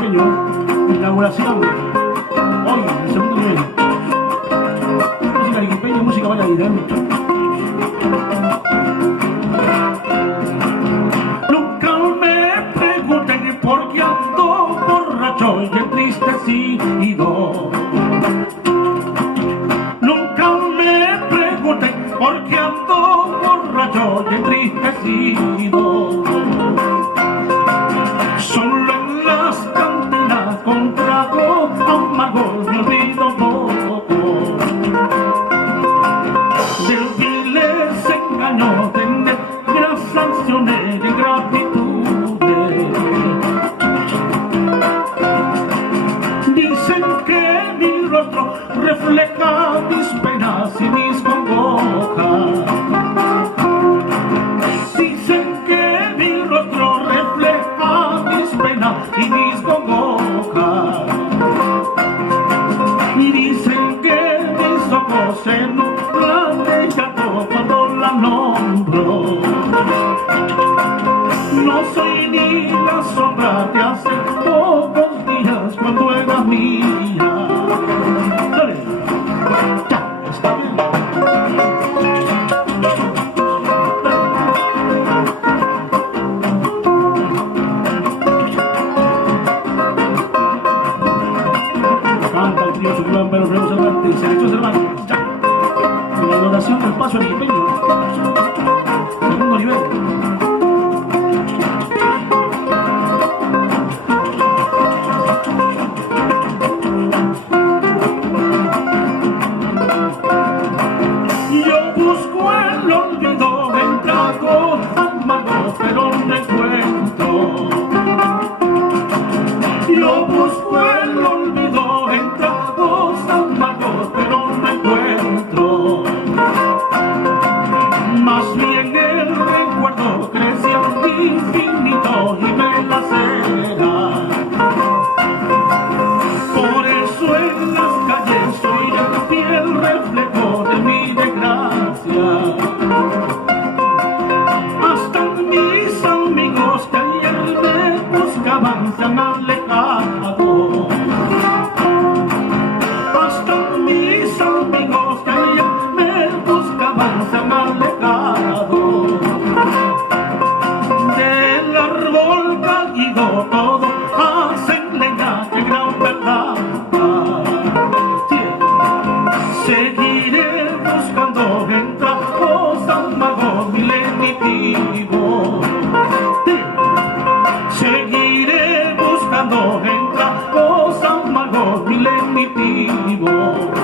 Riqueño, inauguración, hoy, en el segundo nivel. Música arequipeña, música bailarina. Nunca me pregunten por qué ando borracho y entristecido. Nunca me pregunten por qué ando borracho y entristecido. Solo en las cantinas con trago amargo me olvido poco del viles engaños de negras sanciones de ingratitudes. Dicen que mi rostro refleja mis penas y mis congojas. Dicen que mi rostro refleja mis penas y mis congojas. Y dicen que mis ojos se nublan de llanto cuando la nombro. No soy ni la sombra de hace pocos días cuando era mía. Dale. Ya, está bien. Canta el tío Suclán, pero Reo Cervantes, Sergio Cervantes, ya. La adoración del paso arequipeño. Segundo nivel. Yo busco el olvido en tragos amargos, pero no encuentro. Yo busco el olvido en tragos amargos, pero no encuentro. Más bien el recuerdo crece al infinito y me lacera. Por eso en las calles soy el fiel reflejo de mi desgracia. Hasta mis amigos que ayer me buscaban se han alejado. Hasta mis amigos que ayer me buscaban se han alejado. Del árbol caído todo hacen leña, qué gran verdad. Seguiré buscando en tragos amargos mi lenitivo. Seguiré buscando en tragos amargos mi lenitivo.